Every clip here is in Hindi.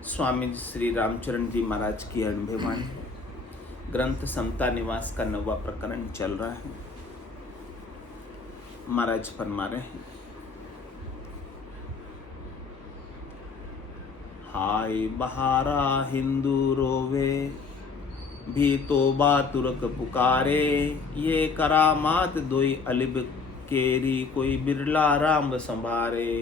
स्वामी श्री रामचरण जी महाराज की अनुभवाणी ग्रंथ समता निवास का 9वां प्रकरण चल रहा है। महाराज फरमा रहे हैं, हाय बहारा हिंदू रोवे, भी तोबा तुरक पुकारे, ये करामात दोई अलिब केरी, कोई बिरला राम संभारे।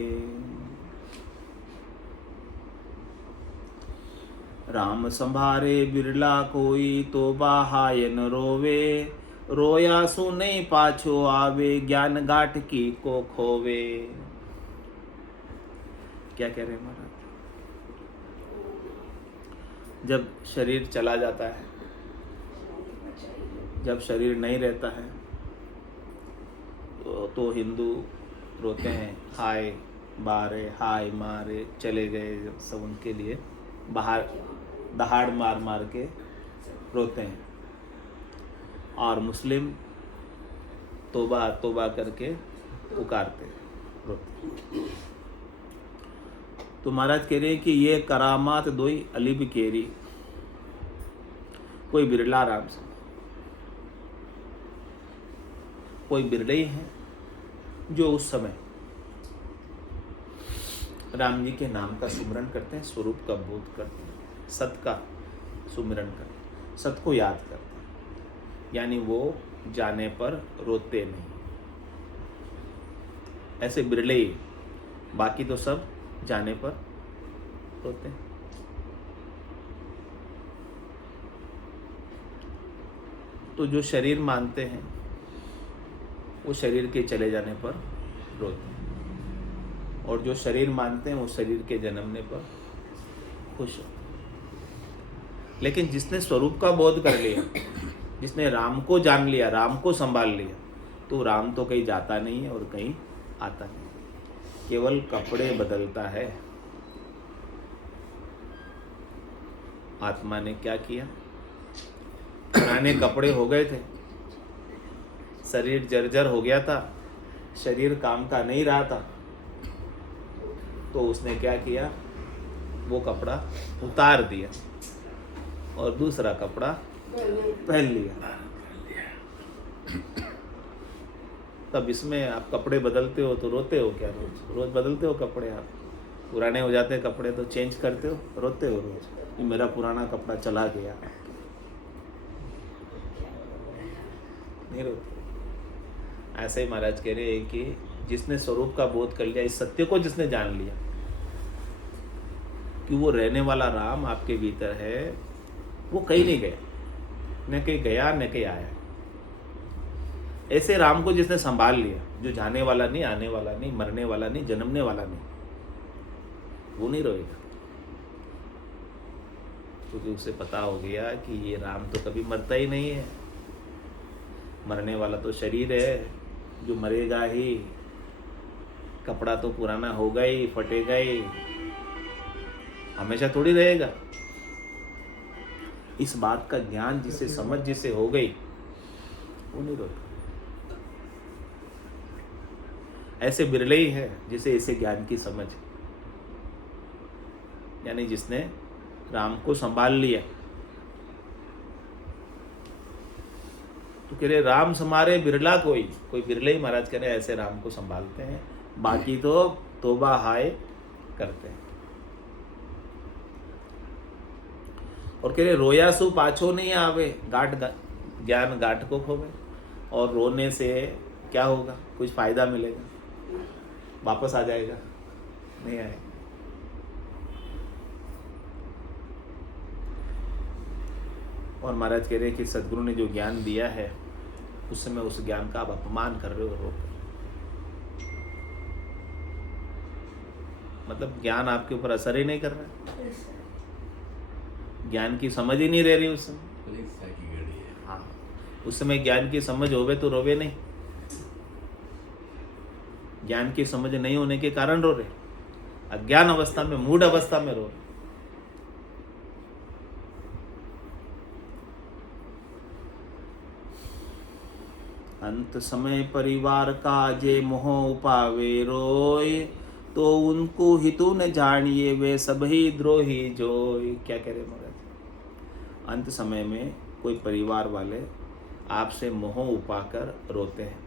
राम संभारे बिरला कोई, तोबा हाय न रोवे, रोया सु नहीं पाछो आवे, ज्ञान गाठ की को खोवे। क्या कह रहे हैं महाराज? जब शरीर चला जाता है, जब शरीर नहीं रहता है तो हिंदू रोते हैं, हाय बारे हाय मारे, चले गए सब उनके लिए बाहर दहाड़ मार मार के रोते हैं। और मुस्लिम तोबा तोबा करके पुकारते रोते। तो महाराज कह रहे हैं कि ये करामात दोई अलिब केरी, कोई बिरला राम से, कोई बिरले ही हैं जो उस समय राम जी के नाम का सुमिरन करते हैं, स्वरूप का बोध करते हैं, सत का सुमिरन करते हैं, सत को याद करते हैं, यानी वो जाने पर रोते नहीं। ऐसे बिरले ही, बाकी तो सब जाने पर रोते हैं। तो जो शरीर मानते हैं वो शरीर के चले जाने पर रोते हैं, और जो शरीर मानते हैं वो शरीर के जन्मने पर खुश होते हैं। लेकिन जिसने स्वरूप का बोध कर लिया, जिसने राम को जान लिया, राम को संभाल लिया, तो राम तो कहीं जाता नहीं है और कहीं आता नहीं, केवल कपड़े बदलता है। आत्मा ने क्या किया? पुराने कपड़े हो गए थे, शरीर जर्जर हो गया था, शरीर काम का नहीं रहा था, तो उसने क्या किया? वो कपड़ा उतार दिया और दूसरा कपड़ा पहन लिया। तब इसमें आप कपड़े बदलते हो तो रोते हो क्या? रोज रोज बदलते हो कपड़े? आप पुराने हो जाते हैं कपड़े तो चेंज करते हो, रोते हो रोज, मेरा पुराना कपड़ा चला गया? नहीं रोते। ऐसे ही महाराज कह रहे हैं कि जिसने स्वरूप का बोध कर लिया, इस सत्य को जिसने जान लिया कि वो रहने वाला राम आपके भीतर है, वो कहीं नहीं गया, न कहीं गया न कहीं आया। ऐसे राम को जिसने संभाल लिया, जो जाने वाला नहीं, आने वाला नहीं, मरने वाला नहीं, जन्मने वाला नहीं, वो नहीं रोएगा, क्योंकि उसे पता हो गया कि ये राम तो कभी मरता ही नहीं है। मरने वाला तो शरीर है, जो मरेगा ही, कपड़ा तो पुराना होगा ही, फटेगा ही, हमेशा थोड़ी रहेगा। इस बात का ज्ञान जिसे, समझ जिसे हो गई, वो नहीं रोता। ऐसे बिरले ही है जिसे इसे ज्ञान की समझ, यानी जिसने राम को संभाल लिया। तो कह रहे राम संभारे बिरला कोई, कोई बिरले ही महाराज कह रहे ऐसे राम को संभालते हैं, बाकी तो तोबा हाय करते हैं। और कह रहे रोया सु पाछो नहीं आवे, ज्ञान गाठ को खोवे। और रोने से क्या होगा? कुछ फायदा मिलेगा? वापस आ जाएगा? नहीं आएगा। और महाराज कह रहे कि सदगुरु ने जो ज्ञान दिया है, उस समय उस ज्ञान का आप अपमान कर रहे हो, रो। मतलब ज्ञान आपके ऊपर असर ही नहीं कर रहा है, ज्ञान की समझ ही नहीं रह रही उस समय। हाँ, उस समय ज्ञान की समझ होवे तो रोवे नहीं, ज्ञान की समझ नहीं होने के कारण रो रहे, अज्ञान अवस्था में, मूढ़ अवस्था में रो रहे। अंत समय परिवार का जे मोह उपावे रोय, तो उनको हितु न जानिए, वे सभी द्रोही जो। क्या कह रहे महाराज? अंत समय में कोई परिवार वाले आपसे मोह उपाकर रोते हैं,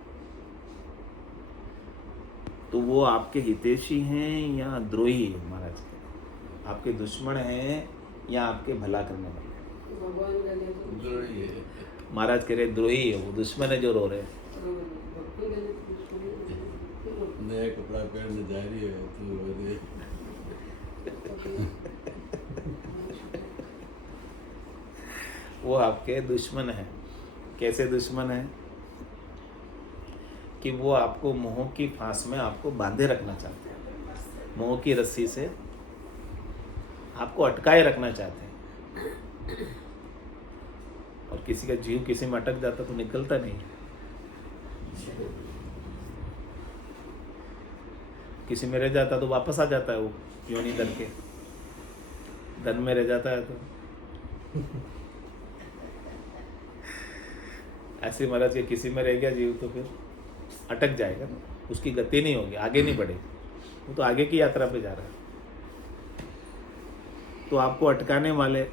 तो वो आपके हितैषी हैं या द्रोही है? महाराज कह रहे आपके दुश्मन हैं या आपके भला करने वाले? द्रोही है। महाराज कह रहे द्रोही है, वो दुश्मन है जो रो रहे हैं। नया कपड़ा पहनने जा रही है तो वो आपके दुश्मन है। कैसे दुश्मन है? कि वो आपको मोह की फांस में आपको बांधे रखना चाहते हैं, मोह की रस्सी से आपको अटकाए रखना चाहते हैं। और किसी का जीव किसी में अटक जाता तो निकलता नहीं। किसी में रह जाता तो वापस आ जाता है, वो योनि धन के। धन में रह जाता है तो ऐसे महाराज के किसी में रह गया जीव तो फिर अटक जाएगा ना, उसकी गति नहीं होगी, आगे नहीं बढ़ेगी, वो तो आगे की यात्रा पे जा रहा है। तो आपको अटकाने वाले,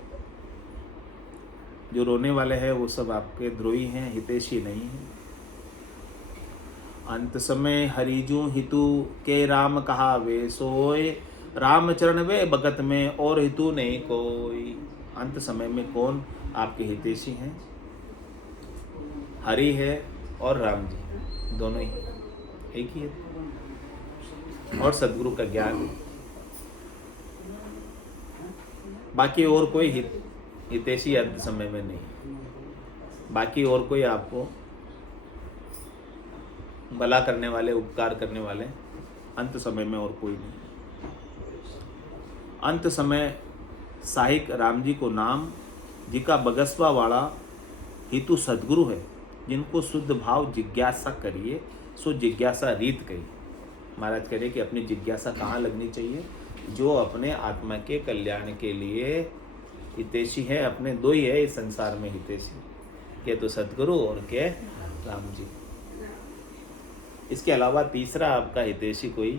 जो रोने वाले हैं, वो सब आपके द्रोही हैं, हितैषी नहीं हैं। अंत समय हरिजू हितु के राम कहा वे सोए, रामचरण वे भगत में और हितु नहीं कोई। अंत समय में कौन आपके हितैषी हैं? हरि है और राम जी, दोनों ही एक ही है। और सद्गुरु का ज्ञान, बाकी और कोई हितैषी अंत समय में नहीं। बाकी और कोई आपको भला करने वाले, उपकार करने वाले अंत समय में और कोई नहीं। अंत समय साहिक राम जी को नाम, जी का बगसवा वाला हितु सद्गुरु है, जिनको शुद्ध भाव जिज्ञासा करिए, सो जिज्ञासा रीत कही। महाराज कह रहे कि अपनी जिज्ञासा कहाँ लगनी चाहिए? जो अपने आत्मा के कल्याण के लिए हितैषी है, अपने दो ही है इस संसार में हितैषी, के तो सद्गुरु और के राम जी। इसके अलावा तीसरा आपका हितैषी कोई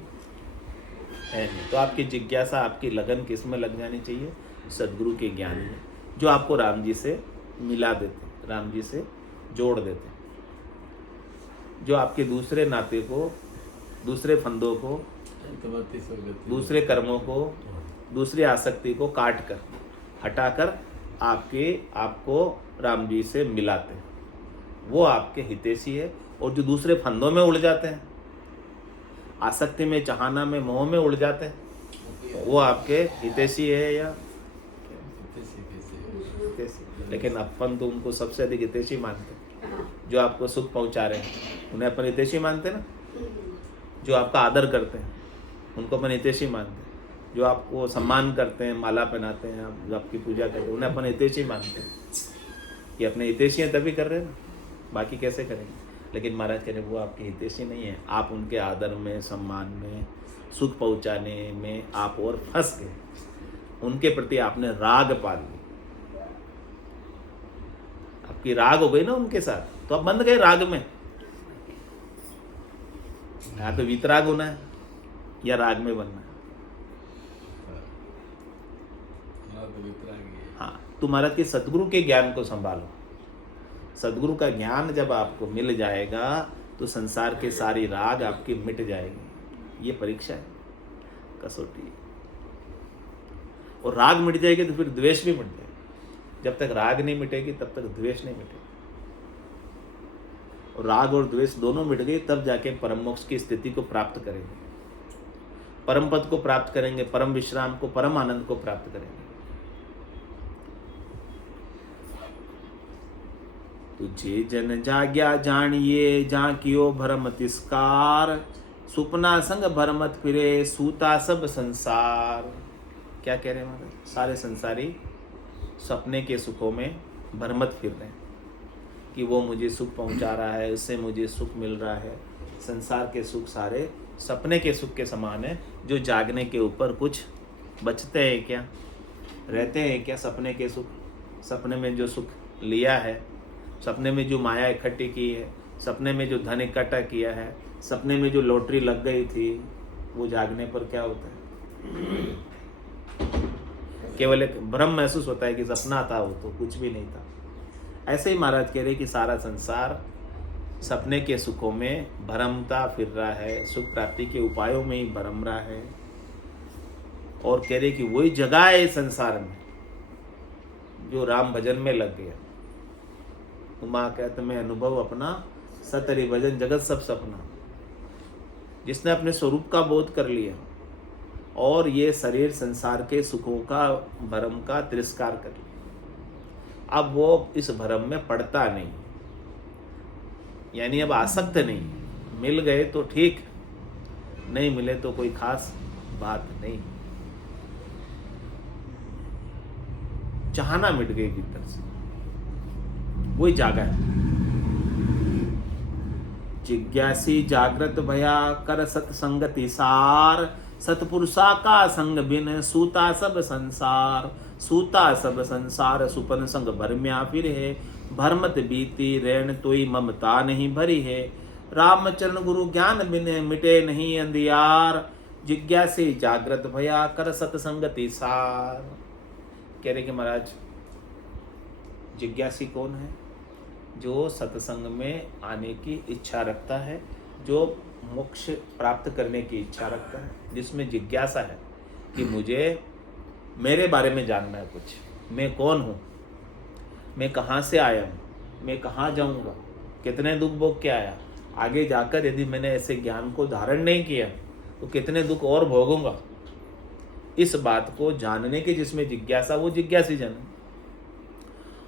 है नहीं। तो आपकी जिज्ञासा, आपकी लगन किस में लग जानी चाहिए? सद्गुरु के ज्ञान में, जो आपको राम जी से मिला देते, राम जी से जोड़ देते, जो आपके दूसरे नाते को, दूसरे फंदों को, दूसरे कर्मों को, दूसरी आसक्ति को काट कर, हटाकर आपको राम जी से मिलाते हैं, वो आपके हितैषी है। और जो दूसरे फंदों में उड़ जाते हैं, आसक्ति में, चाहना में, मोह में उड़ जाते हैं, वो आपके हितैषी है या हितैषी? लेकिन अपन तो उनको सबसे अधिक हितैषी मानते हैं। जो आपको सुख पहुंचा रहे हैं उन्हें अपन हितैषी मानते हैं ना। जो आपका आदर करते हैं उनको अपन हितैषी मानते हैं। जो आपको सम्मान करते हैं, माला पहनाते हैं, जो आपकी पूजा करते हैं, उन्हें अपन हितैषी मानते हैं। ये अपने हितैषी हैं तभी कर रहे हैं ना, बाकी कैसे करेंगे? लेकिन महाराज कह रहे वो आपके हितैषी नहीं है। आप उनके आदर में, सम्मान में, सुख पहुंचाने में आप और फंस गए। उनके प्रति आपने राग पाल ली, आपकी राग हो गई ना उनके साथ, तो आप बंध गए राग में। या तो वीतराग होना है या राग में बनना है। हाँ, तो महाराज के सद्गुरु के ज्ञान को संभालो। सद्गुरु का ज्ञान जब आपको मिल जाएगा तो संसार के सारी राग आपकी मिट जाएगी। ये परीक्षा है, कसौटी है। और राग मिट जाएगी तो फिर द्वेष भी मिट जाएगा। जब तक राग नहीं मिटेगी तब तक द्वेष नहीं मिटेगी। और राग और द्वेष दोनों मिट गई तब जाके परम मोक्ष की स्थिति को प्राप्त करेंगे, परम पद को प्राप्त करेंगे, परम विश्राम को, परम आनंद को प्राप्त करेंगे। तुझे जन जाग्या जानिए, जा कियो भरम तिस्कार, सुपना संग भरमत फिरे, सूता सब संसार। क्या कह रहे हैं महाराज? सारे संसारी सपने के सुखों में भरमत फिर रहे हैं कि वो मुझे सुख पहुंचा रहा है, उससे मुझे सुख मिल रहा है। संसार के सुख सारे सपने के सुख के समान है, जो जागने के ऊपर कुछ बचते हैं क्या, रहते हैं क्या सपने के सुख? सपने में जो सुख लिया है, सपने में जो माया इकट्ठी की है, सपने में जो धन इकट्ठा किया है, सपने में जो लॉटरी लग गई थी, वो जागने पर क्या होता है? केवल एक भ्रम महसूस होता है कि सपना था, वो तो कुछ भी नहीं था। ऐसे ही महाराज कह रहे कि सारा संसार सपने के सुखों में भरमता फिर रहा है, सुख प्राप्ति के उपायों में ही भरम रहा है। और कह रहे कि वही जगह है इस संसार में जो राम भजन में लग गया। उमा कहते मैं अनुभव अपना सतरी भजन जगत सब सपना। जिसने अपने स्वरूप का बोध कर लिया और ये शरीर संसार के सुखों का भरम का तिरस्कार कर लिया, अब वो इस भरम में पड़ता नहीं, यानी अब आसक्त नहीं। मिल गए तो ठीक, नहीं मिले तो कोई खास बात नहीं। चाहना मिट गई भीतर से, वही जागा है। जिज्ञासी जागृत भया कर सत्संगति सार, सतपुरुषा का संग बिन सूता सब संसार। सूता सब संसार सुपन संग भरम्या फिर है, भरमत बीती रैन तोई ममता नहीं भरी है। रामचरण गुरु ज्ञान बिन मिटे नहीं अंधियार, जिज्ञासी जागृत भया कर सत्संगति सार। कह रहे कि महाराज जिज्ञासी कौन है? जो सत्संग में आने की इच्छा रखता है, जो मोक्ष प्राप्त करने की इच्छा रखता है, जिसमें जिज्ञासा है कि मुझे मेरे बारे में जानना है कुछ, मैं कौन हूँ, मैं कहाँ से आया हूँ, मैं कहाँ जाऊँगा, कितने दुख भोग के आया, आगे जाकर यदि मैंने ऐसे ज्ञान को धारण नहीं किया तो कितने दुख और भोगूंगा। इस बात को जानने की जिसमें जिज्ञासा, वो जिज्ञासी जन है।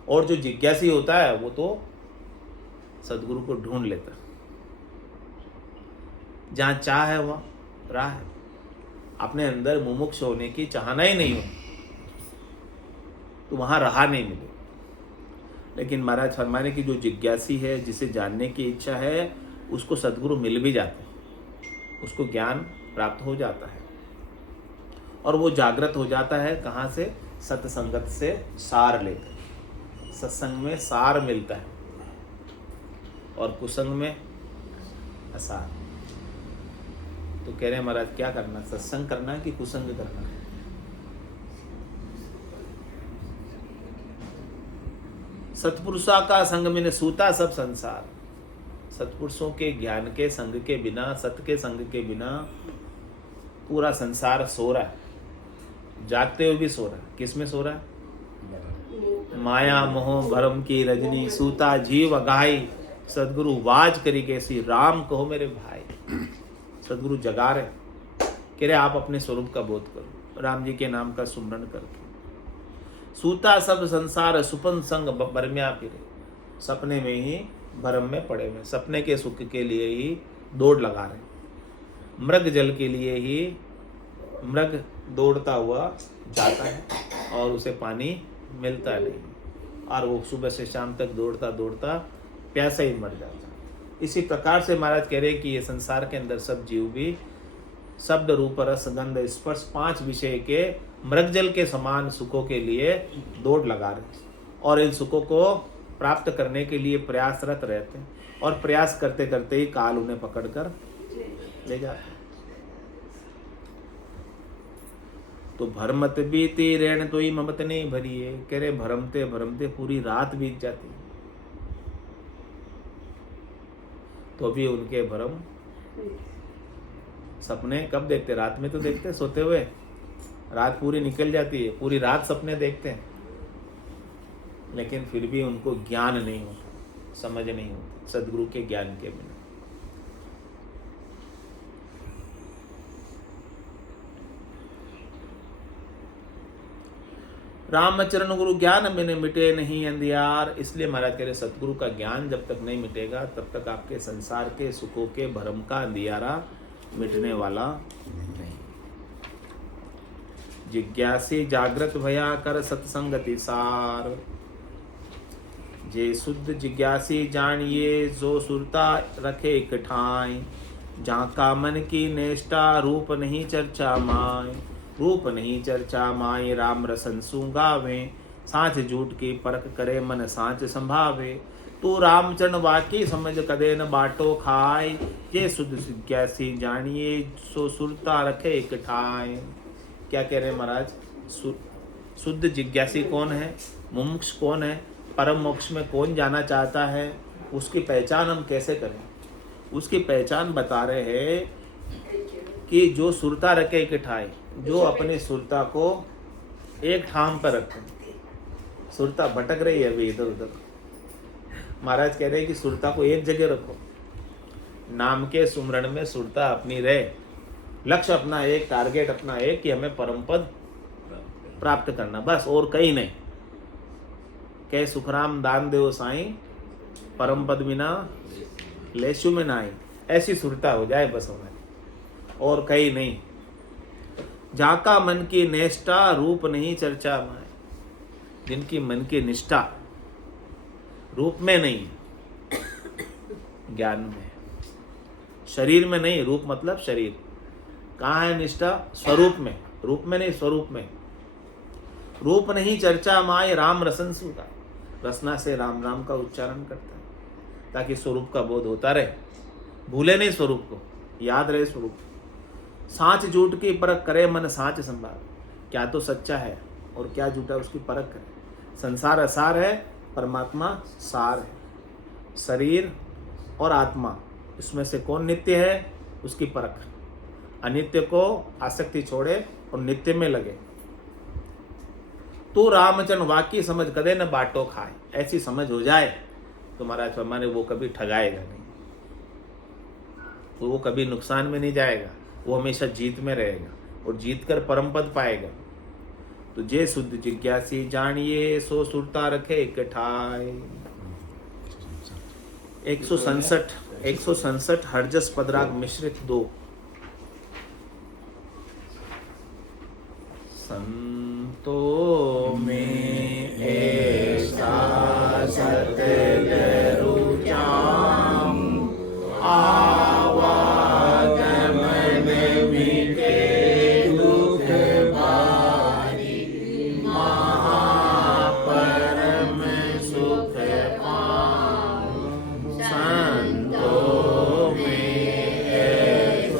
और जो जिज्ञासी होता है वो तो सदगुरु को ढूंढ लेता है। जहाँ चाह है वहाँ राह है। अपने अंदर मुमुक्ष होने की चाहना ही नहीं हो तो वहाँ राह नहीं मिले। लेकिन महाराज फरमाने की जो जिज्ञासी है, जिसे जानने की इच्छा है, उसको सदगुरु मिल भी जाते हैं, उसको ज्ञान प्राप्त हो जाता है और वो जागृत हो जाता है। कहाँ से? सत्संगत से सार लेकर। सत्संग में सार मिलता है और कुसंग में असार। तो कह रहे हैं महाराज क्या करना, सत्संग करना है कि कुसंग करना है? सत्पुरुषा का संग में सूता सब संसार। सत्पुरुषों के ज्ञान के संग के बिना, सत्य के संग के बिना पूरा संसार सो रहा है, जागते हुए भी सो रहा है। किस में सो रहा है? माया मोह भरम की रजनी, सूता जीव अगाई। सदगुरु वाज करी कैसी, राम कहो मेरे भाई। सदगुरु जगा रहे, कह रहे आप अपने स्वरूप का बोध करो, राम जी के नाम का सुमरन करके। सूता सब संसार सुपन संग भरम्या फिरे। सपने में ही भरम में पड़े हुए, सपने के सुख के लिए ही दौड़ लगा रहे। मृग जल के लिए ही मृग दौड़ता हुआ जाता है और उसे पानी मिलता नहीं, और वो सुबह से शाम तक दौड़ता दौड़ता प्यासा ही मर जाता। इसी प्रकार से महाराज कह रहे कि ये संसार के अंदर सब जीव भी शब्द रूप रस गंध स्पर्श 5 विषय के मृगजल के समान सुखों के लिए दौड़ लगा रहे और इन सुखों को प्राप्त करने के लिए प्रयासरत रहते हैं और प्रयास करते करते ही काल उन्हें पकड़कर ले जाता है। तो भरमत बीती रैन तो ही ममत नहीं भरी है। कह रहे भरमते भरमते पूरी रात बीत जाती है तो भी उनके भरम। सपने कब देखते? रात में तो देखते, सोते हुए। रात पूरी निकल जाती है, पूरी रात सपने देखते हैं, लेकिन फिर भी उनको ज्ञान नहीं होता, समझ नहीं होती सदगुरु के ज्ञान के बिना। रामचरण गुरु ज्ञान मैंने मिटे नहीं अंधियार। इसलिए महाराज कह रहे सतगुरु का ज्ञान जब तक नहीं मिटेगा तब तक आपके संसार के सुखों के भरम का अंधियारा मिटने वाला नहीं। जिज्ञासी जागृत भया कर सत्संगति सार। जे शुद्ध जिज्ञासी जानिए जो सुरता रखे एक ठाई। जहाँ का मन की नेष्टा रूप नहीं चर्चा माय। रूप नहीं चर्चा माए राम रसन सुगावे। सांच झूठ की परख करे मन सांच संभावे। तू रामचरण वाकी समझ कदे न बाटो खाए। ये शुद्ध जिज्ञासी जानिए सो सुरता रखे एक ठाए। क्या कह रहे महाराज? शुद्ध जिज्ञासी कौन है? मुमुक्ष कौन है? परम मोक्ष में कौन जाना चाहता है? उसकी पहचान हम कैसे करें? उसकी पहचान बता रहे हैं कि जो सुरता रखे एक ठाए, जो अपनी सुरता को एक ठाम पर रखे। सुरता भटक रही है अभी इधर उधर। महाराज कह रहे हैं कि सुरता को एक जगह रखो। नाम के सुमरण में सुरता अपनी रहे, लक्ष्य अपना एक, टारगेट अपना एक कि हमें परम पद प्राप्त करना, बस और कहीं नहीं। कह सुखराम दान देव साईं, परम पद बिना लेशु में नाई। ऐसी सुरता हो जाए बस हमें, और कहीं नहीं। जाका मन की निष्ठा रूप नहीं चर्चा में। जिनकी मन की निष्ठा रूप में नहीं, ज्ञान में, शरीर में नहीं। रूप मतलब शरीर। कहाँ है निष्ठा? स्वरूप में। रूप में नहीं, स्वरूप में। रूप नहीं चर्चा माय राम रसन सुगा। रसना से राम नाम का उच्चारण करता है ताकि स्वरूप का बोध होता रहे, भूले नहीं स्वरूप को, याद रहे स्वरूप। सांच झूठ की परख करे मन सांच संभाल। क्या तो सच्चा है और क्या झूठा, उसकी परख करे। संसार असार है, परमात्मा सार है। शरीर और आत्मा, इसमें से कौन नित्य है, उसकी परख। अनित्य को आसक्ति छोड़े और नित्य में लगे। तू रामचरण वाकी समझ कदे न बाटो खाए। ऐसी समझ हो जाए तो महाराज फरमाने वो कभी ठगाएगा नहीं, वो कभी नुकसान में नहीं जाएगा, वो हमेशा जीत में रहेगा और जीत कर परम पद पाएगा। तो जे शुद्ध जिज्ञासी जानिए सो सुरता रखे एक ठाए। 167 हरजस पदराग मिश्रित 2। संतों में ऐसा सतगुरु जाम, आवागमन मिटे दुख भारी, महापरम सुख पाऊं। संतों में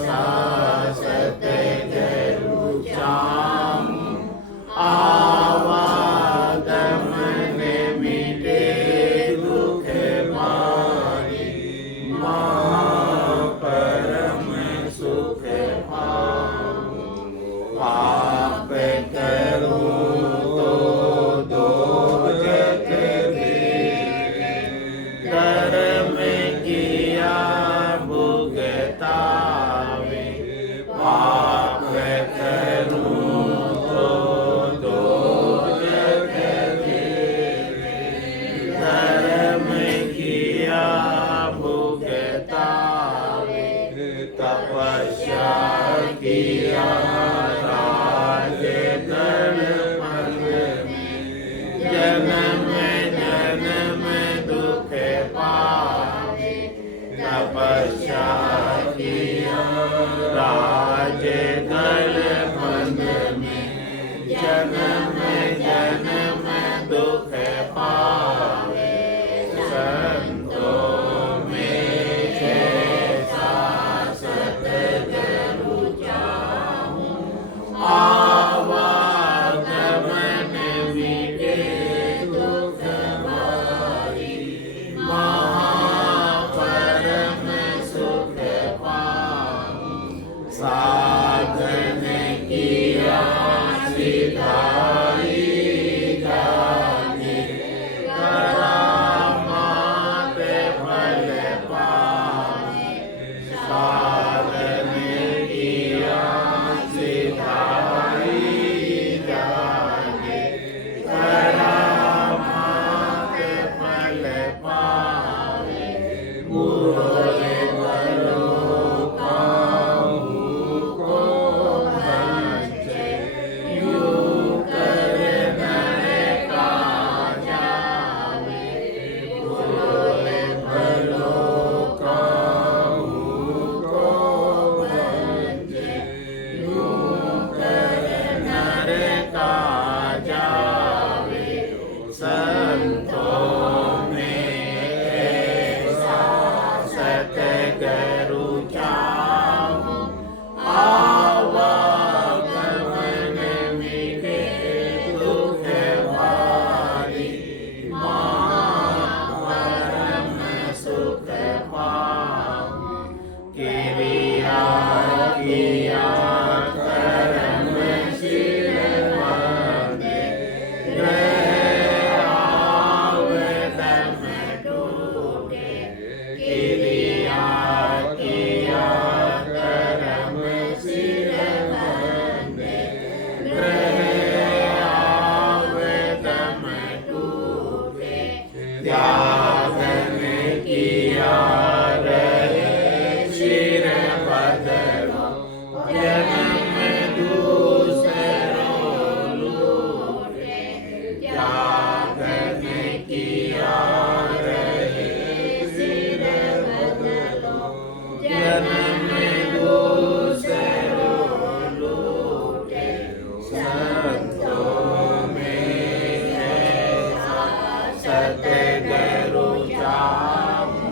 सतगुरु चाहूं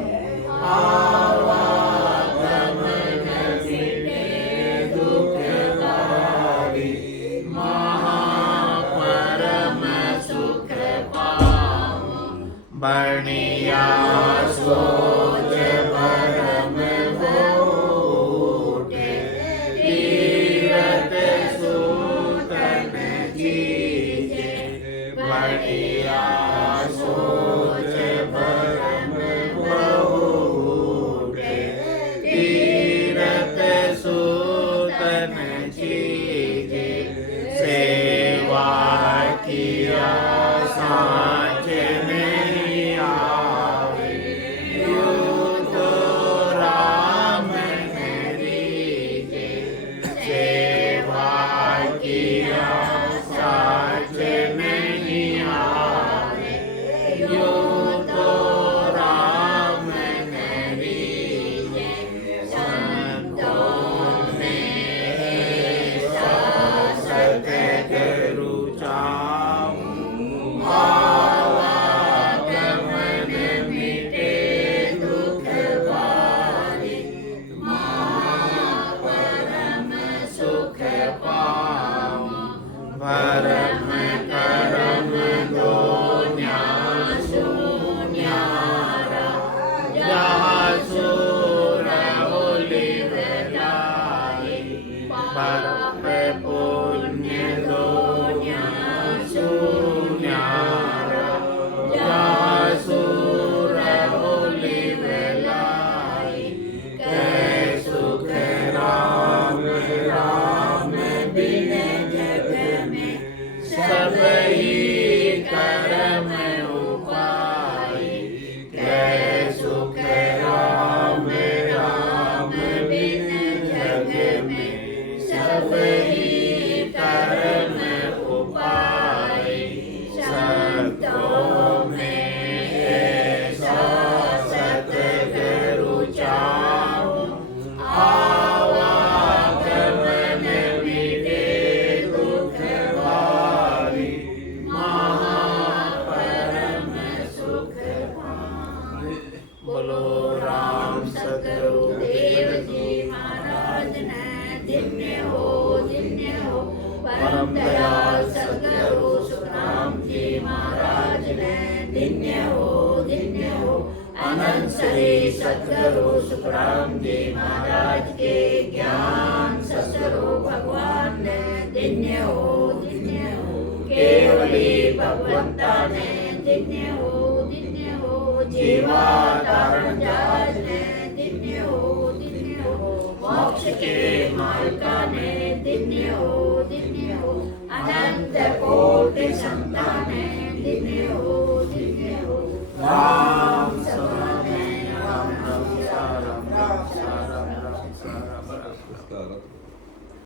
आवागमन मिटे दुखकारी महापरम सुख पाऊं बनिया सोच भरम होटे तीरथ सूतन कीजे बनिया सोच भरम होटे तीरथ सूतन कीजे सेवा किया साँच नहीं आवे यूं तो राम रीजे सेवा किया साँच नहीं आवे यूं तो राम रीजे संतों में सतगुरु चाहूं आवागमन मिटे दुख बारी महापरम सुख पाऊं भरम करम दो न्यारा जहाँ सूर ओलिव लाई पाप पुण्य दो न्यारा जहाँ सूर ओलिव लाई कै सुख राम राम बिन जग में सब ही कर्म उपाय कै सुख राम राम बिन जग में सब ही कर्म उपाय संतों में ऐसा सतगुरु चाहूं आवागमन मिटे दुख बारी महापरम सुख पाऊं बोलो राम सतगुरु देव जी महाराज ने धन्य हो परम दयाल सतगुरु सुखराम जी महाराज ने धन्य हो अनंत श्री सतगुरु सुखराम जी महाराज के ज्ञान ससुरो भगवान ने धन्य हो केवली भगवंता ने धन्य हो जीवा तारण जहाज ने धन्य हो मोक्ष के मार्गा ने धन्य हो अनंत कोटि संतान ने धन्य हो